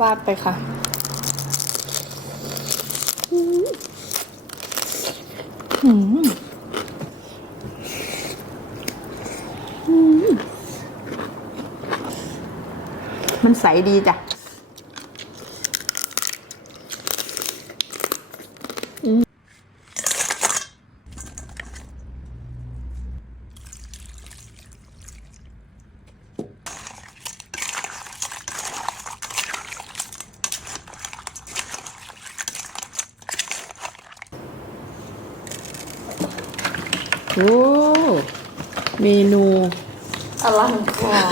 วาดไปค่ะ อืมมันใสดีจ้ะ โอ้เมนูอลังการ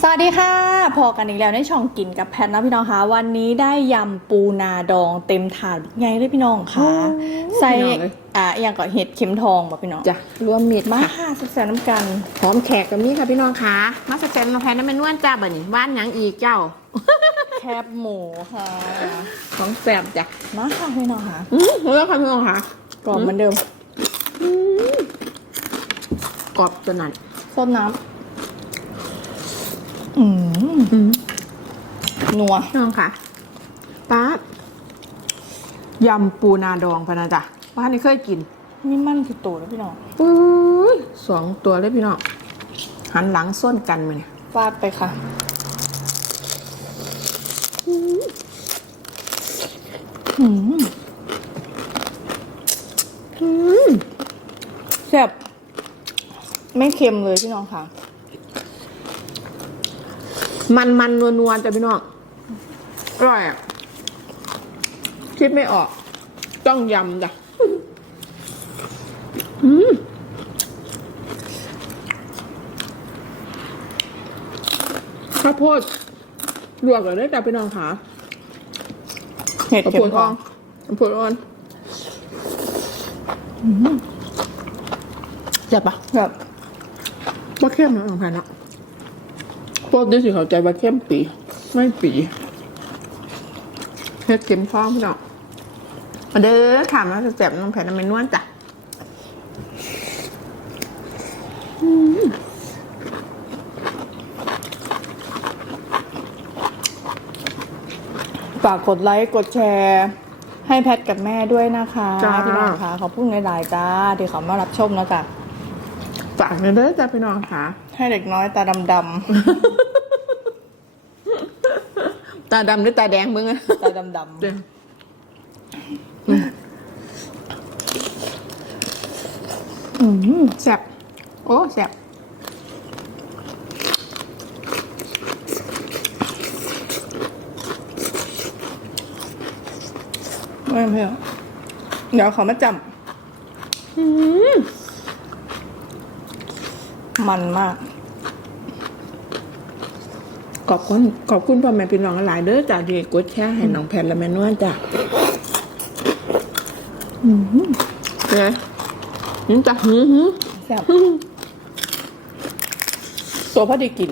สวัสดีค่ะพอกันอีกแล้วในช่องกินกับแพทนะพี่น้องคะวันนี้ได้ยำปูนาดองเต็มถาดไงเลยพี่น้องค่ะโอ้ใส่พี่น้องเอ้ยอะอย่างก็เห็ดเข็มทองบ่พี่น้องจ้ะรวมเม็ดมาค่ะค่ะสุดแสนน้ำกันหอมแขกกับนี่ค่ะพี่น้องค่ะมาสแตนมาแพนน้ำมันนวลจ้าบ่นี่บ้านหยังอีกเจ้า แคบหมูค่ะของแสบจ้ะมาค่ะพี่น้องค่ะอืมแล้วค่ะพี่น้องค่ะ กรอบเหมือนเดิมกรอบจนนั่นส้มน้ำอืมอืมนัวพี่น้องค่ะป้าดยำปูนาดองพะนะจ้ะบ้านนี้เคยกิน นี่มันคือตัวแล้วพี่น้องอุ้ยสองตัวเลยพี่น้องหันหลังส้นกันมาเนี่ยฟาดไปค่ะอืม อืม แซ่บไม่เค็มเลยพี่น้องค่ะ มันมันนัวนัวๆจ้ะพี่น้องอร่อยอะคิดไม่ออก ต้องยำจ้ะอืมข้าวโพดลวกเลยได้จ้ะพี่น้องค่ะเห็ดข้าวเข็โพมดทอ่อองนข้าวโพดอ่อ นเจ็บปะแบบว่าเข้มนะของพันอะพวกนี้สิเข้าใจว่าเข้มปี ไม่ปีเฮ็ดเข็มท้องพี่น้องมาเด้อถามว่าจะเจ็บน้องแผ่นน้ำมันนวลจ้ะฝากกดไลค์กดแชร์ ให้แพทกับแม่ด้วยนะคะจ้าพี่น้องค่ะขอบคุณหลายๆจ้าที่เขามารับชมแล้วจ้ะ ฝากเด้อจ้ะพี่น้องค่ะ ให้เด็กน้อยตาดำตาดำหรือตาแดงมึงอะๆตาดำเดี๋ยวๆอืมแซ่บโอ้แซ่บไม่เพื่อเดี๋ยวเขามาจอืมำ มันมากขอบคุณขอบคุณพ่อแม่พี่น้องหลายเด้อจ้ะที่กดแชร์ให้น้องแผ่นและแม่นวลจ้ะอืมเลยนี่จ้ะหือหือแซ่บตัวพอดีกิน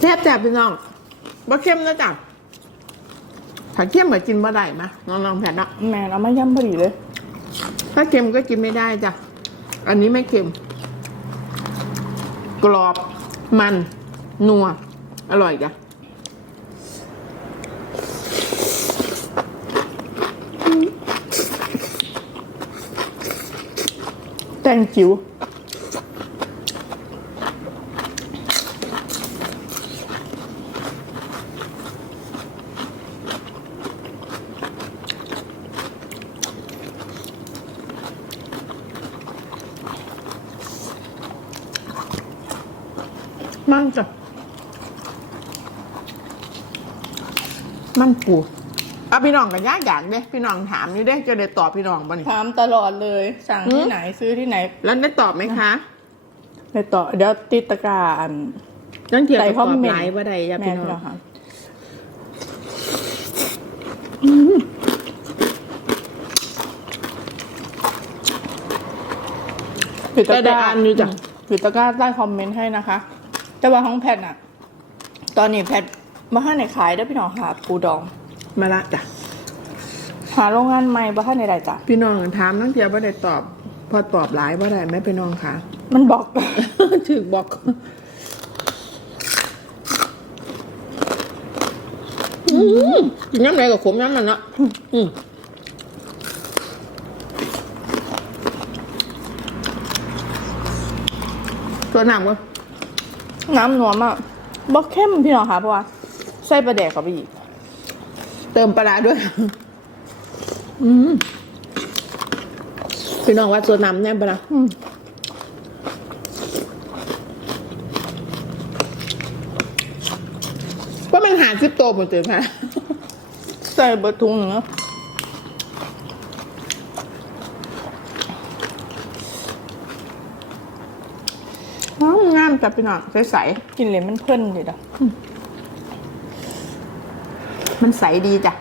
แซ่บแซ่บพี่น้องบ่เข้มนะจ๊ะถ้าเข้มก็กินบ่ได้มะน้องๆแผ่นเนาะแม่เอามาย่ำพอดีเลย ถ้าเค็มก็กินไม่ได้จ้ะ อันนี้ไม่เค็ม กรอบมันนัว อร่อยจ้ะแตงจิ๋ว มันปูเอาพี่น้องกันยากอยากเด้พี่น้องถามอยู่เด้จะได้ตอบพี่น้องบ่นี่ถามตลอดเลย สั่งหืที่อไหนซื้อที่ไหน แล้วได้ตอบไหมคะไปต่อเดี๋ยวติดตะกร้าอันนั่นเทียบใส่กับคตออมบเมนต์ไลน์ว่าใดจ้ะแม่พี่น้พี่อน้องงค่ะปิดตะแต่กได้ร้าอ่านอยู่จ้ะปิดตะกร้าใต้คอมเมนต์ให้นะคะ แต่ว่าห้องแพทย์น่ะตอนนี้แพทย์ บ้านไหนขายได้อพี่น้องค่ะปูดอง มาละจ้ะ หาโรงงานใหม่บ้านไหนได้จ้ะ พี่น้องถามนั่นเทียบว่าได้ตอบ พอตอบหลายว่าได้ไหมพี่น้องคะ มันบอกถือบอกอืมกินน้ำไหนกับขมน้ำมันเนาะอืมตัวหนำก็น้ำนัวมากบ่เข้มพี่น้องค่ะเพราะว่า ใส่ปลาแดกเข้าไปอีก เติมปลาร้าด้วย อืมพี่น้องว่าตัวน้ำแน่ปะล่ะอืมว่ามันหาซิปโตหมดเลยค่ะ ใส่เบะทุงหนึ่งเนอะอ๋องามจับพี่น้องใสกินเลยมันเพิ่นดีดอะๆ มันใสดีจ้ะ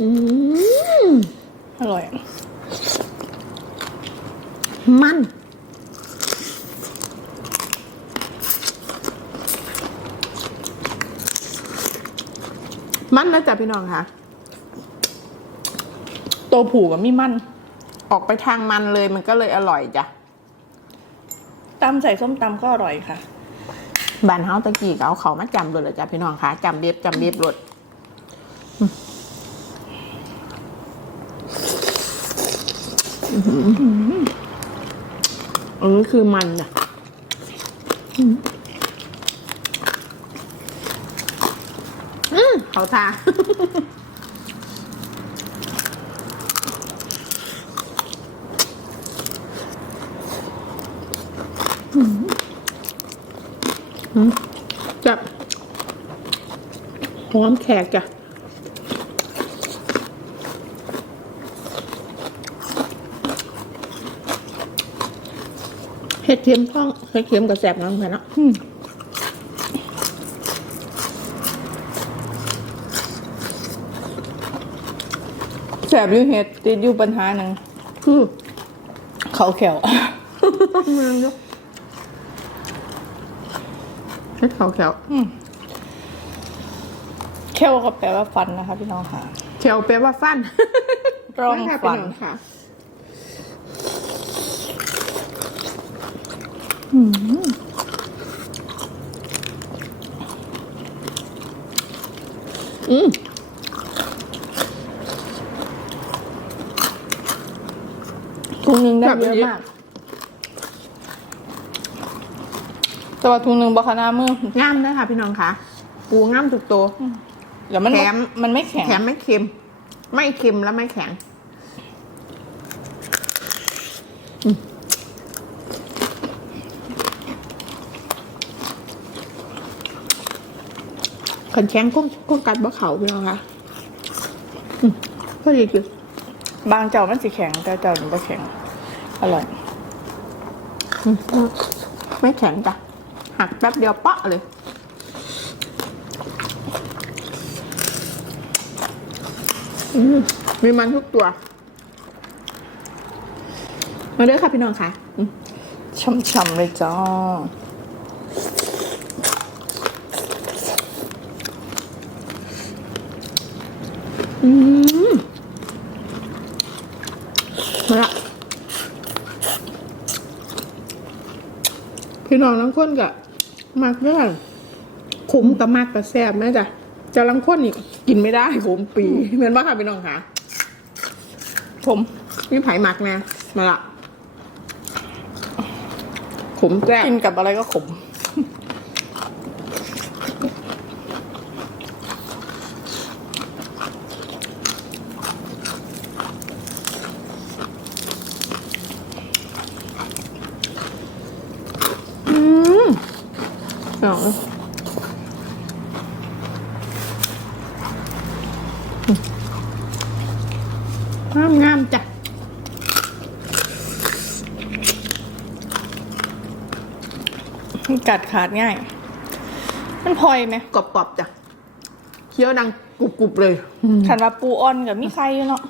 อืมอร่อย มัน มันนะจ๊ะพี่น้องค่ะโตวผูกับมีมัน ออกไปทางมันเลยมันก็เลยอร่อยจ้ะตำใส่ส้มตำก็อร่อยค่ะ บ้านเฮาตะกี้เอาเขามาจำเลยเลยจ้ะพี่น้องคะจำเบียบจำเบียบรถอือคือมันอะอืมเขาทา จับหอมแขกจ้ะเห็ดเทียมท่องเห็ดเทียมกับแสบน้ำเหมือนเนาะอืมแสบอยูเห็ดติดอยู่ปัญหาหนึ่งคือเขาแขว มึงดูเห็ดขาวแขวแขวก็แปลว่าฟันนะคะพี่น้องค่ะแขวแปลว่าฟันร่องไม่ค่ะฟันพี่องค่ะ อืมถุงหนึ่งได้แบบเยอะนี้มาก แต่ว่าถุงหนึ่งบอคานามือ งามเลยค่ะพี่น้องค่ะปูงามทุกตัวเดี๋ยวมันแถม มันไม่แข็ง แถมไม่เค็ม ไม่เค็มและไม่แข็งอืมขันแข็งก้งก้งกัดบะเขาพี่น้องค่ะอืมพอดีกินบางเจ้ามันสีแข็งแต่เจ้ามันไม่แข็ง อร่อยอืมไม่แข็งจ้ะ หักแป๊บเดียวเปาะเลยอืมมีมันทุกตัว มาด้วยค่ะพี่น้องค่ะอืมช่ำๆเลยจ้าอืมมาละพี่น้องลังคนกะ มักเรื่อขมกับมักกับแซ่บแม่จ้ะจะลังคนอีกกินไม่ได้ขมปีเหมือนว่าค่ะพี่น้องค่ะ ผมมีไผ่หมักนะมาละขมแซ่บกินกับอะไรก็ขม เอางามงามๆจ้ะกัดขาดง่าย มันพลอยไหมกรอบๆจ้ะเคี้ยวดังกรุบๆเลยขันว่าปูอ่อนกับมีไข่อยู่เนาะ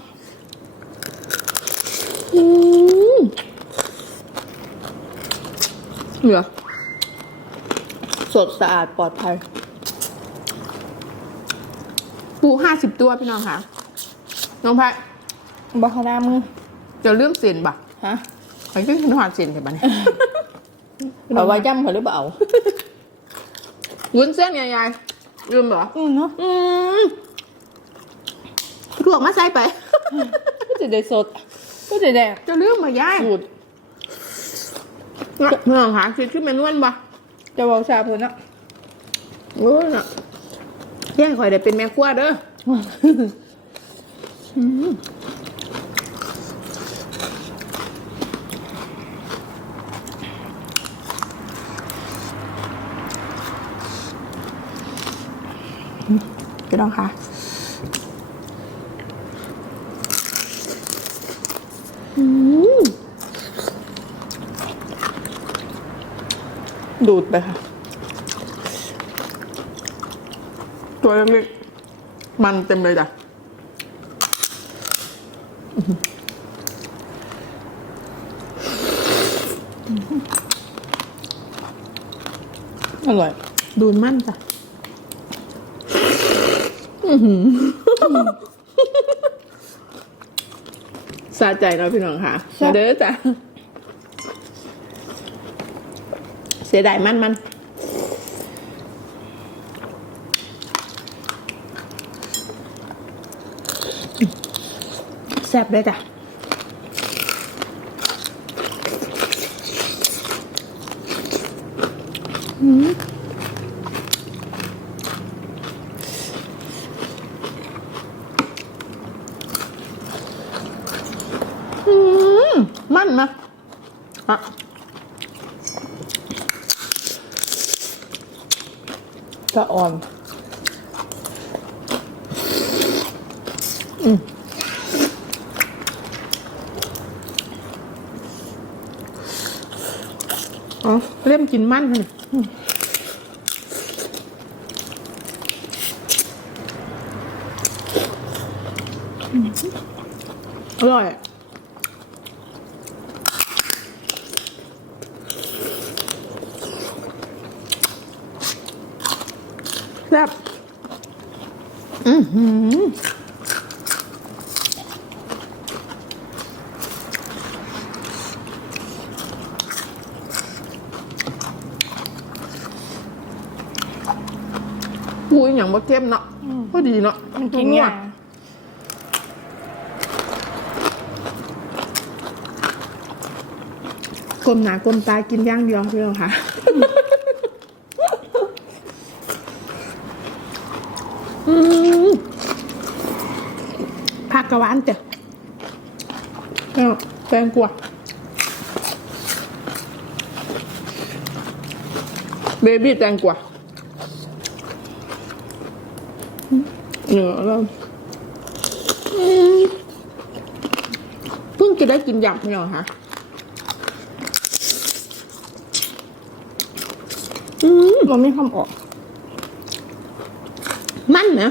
อืมเหลือ สดสะอาดปลอดภัย ปูห้าสิบตัวพี่น้องค่ะ น้องแพะบาคานามือจะเรื่องเส้นบ่ะฮะไปขึ้นขึ้นหอดเส้นกันบ้านี่เอาไว้ย่ำเขาหรือเปล่าวุ้นเส้นไงยายลืมเหรอ อืมเนาะอืมลวกมาใส่ไป ก็จะได้สด ก็จะได้จะลืมมายายสูตรเมื่อหาคิดขึ้นเมนวนบ่ จะเบาชาเพิ่นเนาะโอ้ยน่ะแย่งข่อยได้เป็นแม่ครัวเด้ออืมพี่น้องคะ ดูดไปค่ะ ตัวเล็กๆมันเต็มเลยจ้ะอร่อย ดูนมันจ้ะสะใจเนาะพี่น้องค่ะใช่มาเด้อจ้ะ เสียดายมันมันแซ่บเลยจ้ะอืมมันมาอะ จะอ่อนอ๋อเริ่มกินมันเลยอร่อย แซ่บอือหืออุ้ยอย่างบ่เข้มเนาะพอดีเนาะมันกินง่ายกลมหนากลมตากินอย่างเดียวพี่น้องค่ะ อืม ผักกะหวานจ้ะเอาแตงกวเบบี้แตงกวาเหนือแล้วเพิ่งจะได้กินยำเนี่ยเหรอคะมันไม่ความออก มันนะ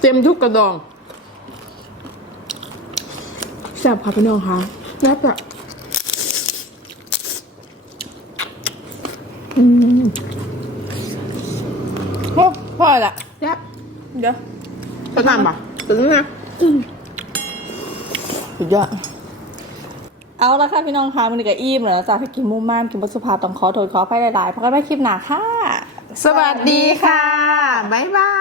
เต็มทุกกระดองแซ่บค่ะพี่น้องค่ะแซ่บอะอืมโอ้พอละแซ่บเดี๋ยวจะนำปะตึงนะสุดยอดเอาละค่ะพี่น้องคะมันก็อิ่มแล้วจากที่กินมุมม่ามกินบัสุภาพต้องขอโทษขออภัยหลายๆเพราะก็ได้คลิปหนาค่ะ สวัสดีค่ะบ๊ายบา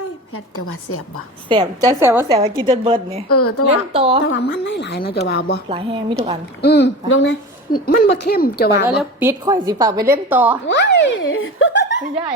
ยแพทย์จะว่าเสียบบ่เสียบจะเสียบว่าเสียบว่ากินจนเบิดเนี่ย เออแต่เล่ว่านต่อแต่ว่ามันหลายๆเนาะจะว่าบ่หลายแห้งมีทุกอันอืมลงเนี่ยมันบ่เข้มจะว่าแล้วบ่แล้วปิดข่อยสิฝากไปเล่นต่อว้ายไม่ได้